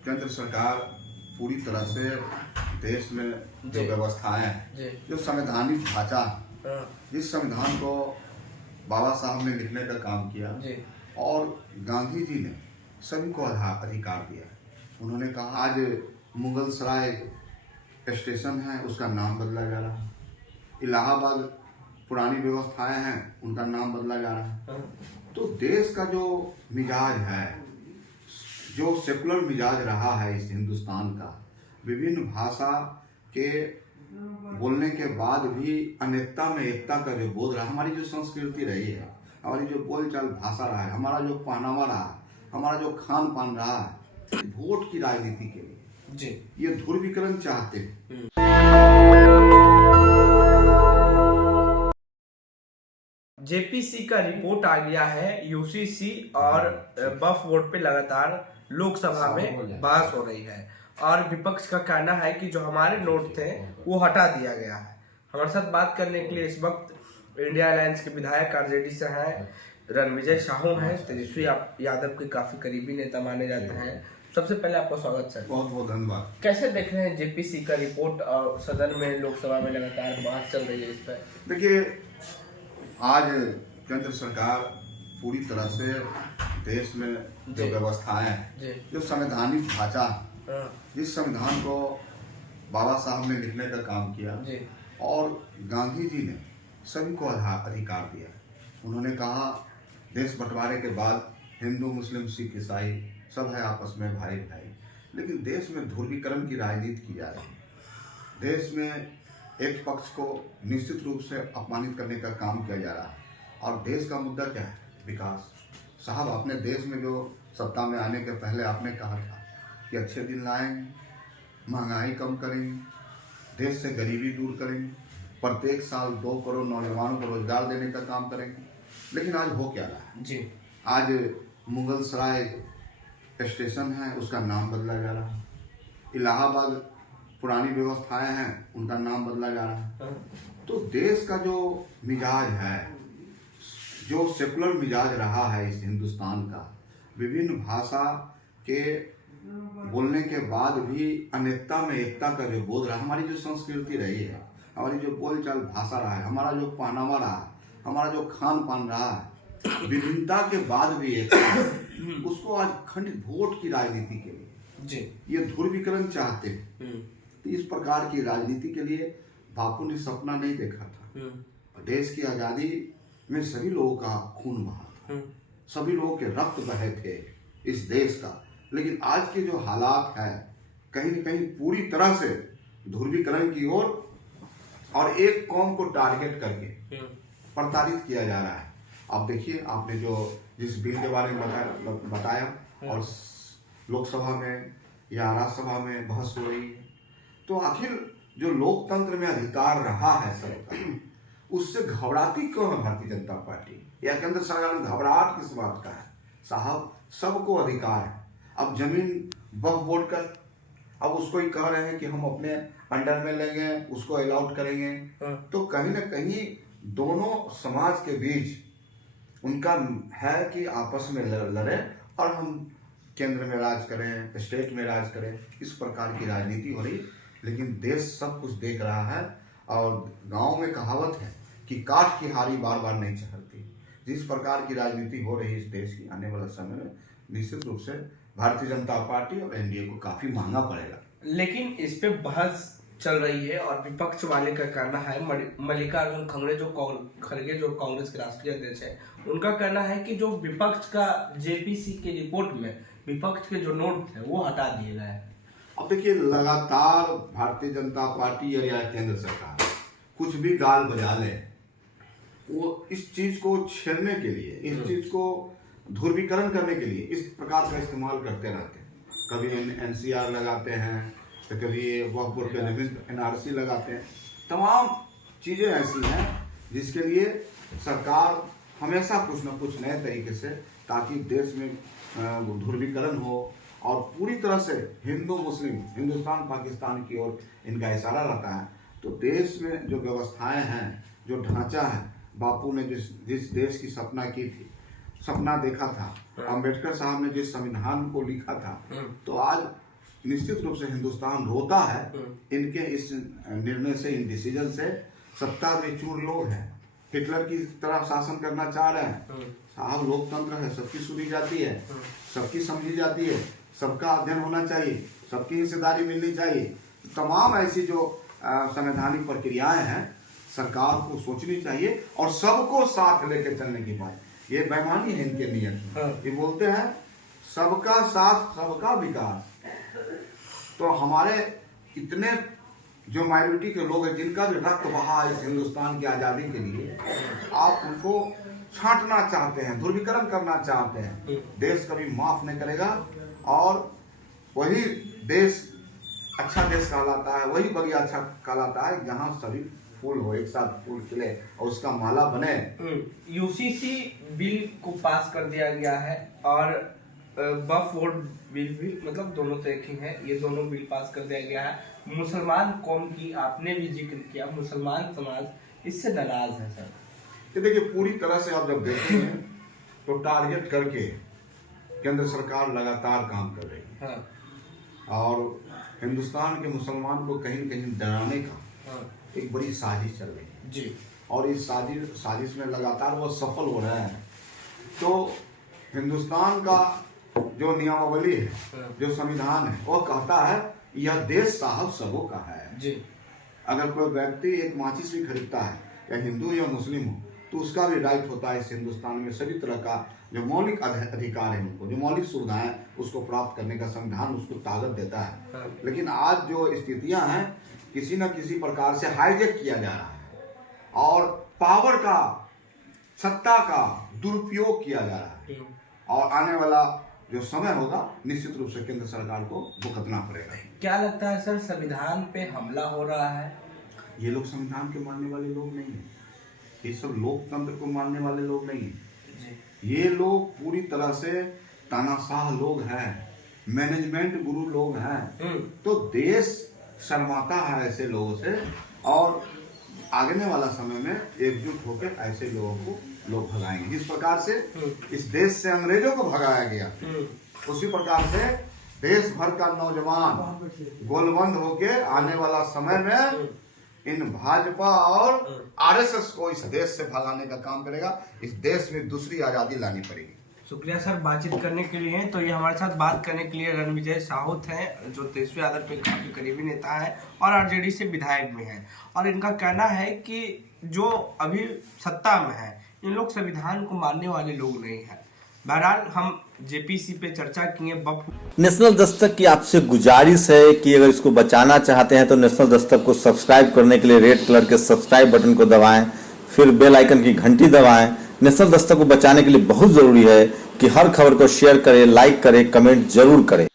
केंद्र सरकार पूरी तरह से देश में जो व्यवस्थाएं हैं, जो संवैधानिक ढांचा, जिस संविधान को बाबा साहब ने लिखने का काम किया और गांधी जी ने सभी को अधिकार दिया। उन्होंने कहा आज मुगल सराय स्टेशन है, उसका नाम बदला जा रहा है। इलाहाबाद पुरानी व्यवस्थाएं हैं, उनका नाम बदला जा रहा है। तो देश का जो मिजाज है, जो सेकुलर मिजाज रहा है इस हिंदुस्तान का, विभिन्न भाषा के बोलने के बाद भी अनेकता में एकता का जो बोध रहा, हमारी जो संस्कृति रही है, हमारी जो बोलचाल भाषा रहा है, हमारा जो पहनावा रहा है, हमारा जो खान पान रहा है, वोट की राजनीति के लिए ये ध्रुवीकरण चाहते हैं। जेपीसी का रिपोर्ट आ गया है। यूसीसी और वक्फ बोर्ड पे लगातार लोकसभा में बहस हो रही है और विपक्ष का कहना है कि जो हमारे नोट थे वो हटा दिया गया है। हमारे साथ बात करने के लिए इस वक्त इंडिया अलायंस के विधायक आरजेडी से हैं, रणविजय साहू हैं, तेजस्वी यादव के काफी करीबी नेता माने जाते हैं। सबसे पहले आपका स्वागत सर। बहुत बहुत धन्यवाद। कैसे देख रहे हैं जेपीसी का रिपोर्ट और सदन में लोकसभा में लगातार बहस चल रही है इस पर? देखिए, आज केंद्र सरकार पूरी तरह से देश में जो व्यवस्थाएं हैं, जो संवैधानिक ढांचा, जिस संविधान को बाबा साहब ने लिखने का काम किया और गांधी जी ने सभी को अधिकार दिया। उन्होंने कहा देश बंटवारे के बाद हिंदू मुस्लिम सिख ईसाई सब है आपस में भाई भाई, लेकिन देश में ध्रुवीकरण की राजनीति की जा रही है। देश में एक पक्ष को निश्चित रूप से अपमानित करने का काम किया जा रहा है और देश का मुद्दा क्या है? विकास। साहब, अपने देश में जो सत्ता में आने के पहले आपने कहा था कि अच्छे दिन लाएंगे, महंगाई कम करेंगे, देश से गरीबी दूर करेंगे, प्रत्येक साल 2 करोड़ नौजवानों को रोजगार देने का काम करेंगे। लेकिन आज हो क्या रहा है? आज मुगल सराय स्टेशन है, उसका नाम बदला जा रहा है। इलाहाबाद पुरानी व्यवस्थाएं हैं, उनका नाम बदला जा रहा है। तो देश का जो मिजाज है, जो सेकुलर मिजाज रहा है इस हिंदुस्तान का, विभिन्न भाषा के बोलने के बाद भी अनेकता में एकता का जो बोध रहा, हमारी जो संस्कृति रही है, हमारी जो बोलचाल भाषा रहा है, हमारा जो पहनावा रहा है, हमारा जो खान पान रहा है, विभिन्नता के बाद भी एकता, उसको आज खंडित वोट की राजनीति के लिए ये ध्रुवीकरण चाहते हैं। तो इस प्रकार की राजनीति के लिए बापू ने सपना नहीं देखा था। देश की आजादी में सभी लोगों का खून बहा था, सभी लोगों के रक्त बहे थे इस देश का। लेकिन आज के जो हालात है, कहीं न कहीं पूरी तरह से ध्रुवीकरण की ओर और एक कौम को टारगेट करके प्रताड़ित किया जा रहा है। अब देखिए, आपने जो जिस बिल के बारे में बताया और लोकसभा में या राज्यसभा में बहस हो रही है, तो आखिर जो लोकतंत्र में अधिकार रहा है सबका, उससे घबराती क्यों है भारतीय जनता पार्टी या केंद्र सरकार में? घबराहट किस बात का है? साहब, सबको अधिकार है। अब जमीन वक्फ बोर्ड का, अब उसको ही कह रहे हैं कि हम अपने अंडर में लेंगे, उसको अलाउड करेंगे। तो कहीं ना कहीं दोनों समाज के बीच उनका है कि आपस में लड़े और हम केंद्र में राज करें, स्टेट में राज करें। इस प्रकार की राजनीति हो रही, लेकिन देश सब कुछ देख रहा है। और गांव में कहावत है कि काठ की हारी बार बार नहीं चढ़ती। जिस प्रकार की राजनीति हो रही है इस देश की, आने वाले समय में निश्चित रूप से भारतीय जनता पार्टी और एनडीए को काफी महंगा पड़ेगा। लेकिन इस पे बहस चल रही है और विपक्ष वाले का कहना है, मल्लिकार्जुन खड़गे जो कांग्रेस के राष्ट्रीय अध्यक्ष है, उनका कहना है कि जो विपक्ष का जेपीसी की रिपोर्ट में विपक्ष के जो नोट थे वो हटा दिए गए। अब देखिए, लगातार भारतीय जनता पार्टी या केंद्र सरकार कुछ भी गाल बजा ले, वो इस चीज को छेड़ने के लिए, इस चीज को ध्रुवीकरण करने के लिए इस प्रकार का इस्तेमाल करते रहते हैं। कभी एनसीआर लगाते हैं, तो कभी वक्फ बोर्ड के विभिन्न एनआरसी लगाते हैं। तमाम चीजें ऐसी हैं जिसके लिए सरकार हमेशा कुछ न कुछ नए तरीके से, ताकि देश में ध्रुवीकरण हो और पूरी तरह से हिंदू मुस्लिम, हिंदुस्तान पाकिस्तान की ओर इनका इशारा रहता है। तो देश में जो व्यवस्थाएं हैं, जो ढांचा है, बापू ने जिस देश की सपना देखा था, अम्बेडकर साहब ने जिस संविधान को लिखा था, तो आज निश्चित रूप से हिंदुस्तान रोता है इनके इस निर्णय से, इन डिसीजन से। सत्ता में चूर लोग हैं, हिटलर की तरह शासन करना चाह रहे हैं। साहब लोकतंत्र है, सबकी सुनी जाती है, सबकी समझी जाती है, सबका अध्ययन होना चाहिए, सबकी हिस्सेदारी मिलनी चाहिए। तमाम ऐसी जो संवैधानिक प्रक्रियाएं हैं सरकार को सोचनी चाहिए और सबको साथ लेकर चलने की बात। ये बेईमानी है इनके नियत। ये बोलते हैं सबका साथ सबका विकास। तो हमारे इतने जो माइनॉरिटी के लोग हैं जिनका भी रक्त बहा इस हिंदुस्तान की आज़ादी के लिए, आप उनको छांटना चाहते हैं, ध्रुवीकरण करना चाहते हैं। देश कभी माफ नहीं करेगा और वही देश अच्छा देश कहलाता है, वही बगिया अच्छा कहलाता है जहाँ सभी फूल हो, एक साथ फूल खिले और उसका माला बने। यूसीसी बिल को पास कर दिया गया है और वक्फ बोर्ड बिल भी, मतलब दोनों तरीके हैं, ये दोनों बिल पास कर दिया गया है। मुसलमान कौम की आपने भी जिक्र किया, मुसलमान समाज इससे नाराज है सर। ये देखिए पूरी तरह से आप जब देखते हैं तो टारगेट करके केंद्र सरकार लगातार काम कर रही है और हिंदुस्तान के मुसलमान को कहीं न कहीं डराने का एक बड़ी साजिश चल रही है जी। और इस साजिश में लगातार वो सफल हो रहा है। तो हिंदुस्तान का जो नियमावली है, जो संविधान है, वो कहता है यह देश साहब सबों का है जी। अगर कोई व्यक्ति एक माचिस भी खरीदता है, या हिंदू या मुस्लिम हो, तो उसका भी राइट होता है इस हिंदुस्तान में सभी तरह का जो मौलिक अधिकार है, उनको जो मौलिक सुविधाएं उसको प्राप्त करने का संविधान उसको ताकत देता है। लेकिन आज जो स्थितियां हैं किसी न किसी प्रकार से हाईजेक किया जा रहा है और पावर का, सत्ता का दुरुपयोग किया जा रहा है और आने वाला जो समय होगा निश्चित रूप से केंद्र सरकार को भुगतना पड़ेगा। क्या लगता है सर, संविधान पे हमला हो रहा है? ये लोग संविधान के मानने वाले लोग नहीं है, ये सब लोकतंत्र को मानने वाले लोग नहीं है। ये लोग पूरी तरह से तानाशाह लोग हैं, मैनेजमेंट गुरु लोग हैं। तो देश शर्माता है ऐसे लोगों से और आगने वाला समय में एकजुट होकर ऐसे लोगों को लोग भगाएंगे। जिस प्रकार से इस देश से अंग्रेजों को भगाया गया, उसी प्रकार से देश भर का नौजवान गोलबंद होके आने वाला समय में इन भाजपा और आरएसएस को इस देश से भगाने का काम करेगा। इस देश में दूसरी आजादी लानी पड़ेगी। शुक्रिया सर बातचीत करने के लिए। तो ये हमारे साथ बात करने के लिए रणविजय साहुत हैं, जो तेजस्वी यादव के काफी करीबी नेता है और आरजेडी से विधायक भी हैं। और इनका कहना है कि जो अभी सत्ता में है इन लोग संविधान को मानने वाले लोग नहीं है। बहरहाल हम जेपीसी पे चर्चा किए। नेशनल दस्तक की आपसे गुजारिश है कि अगर इसको बचाना चाहते हैं तो नेशनल दस्तक को सब्सक्राइब करने के लिए रेड कलर के सब्सक्राइब बटन को दबाएं, फिर बेल आइकन की घंटी दबाएं। नेशनल दस्तक को बचाने के लिए बहुत जरूरी है कि हर खबर को शेयर करें, लाइक करें, कमेंट जरूर करें।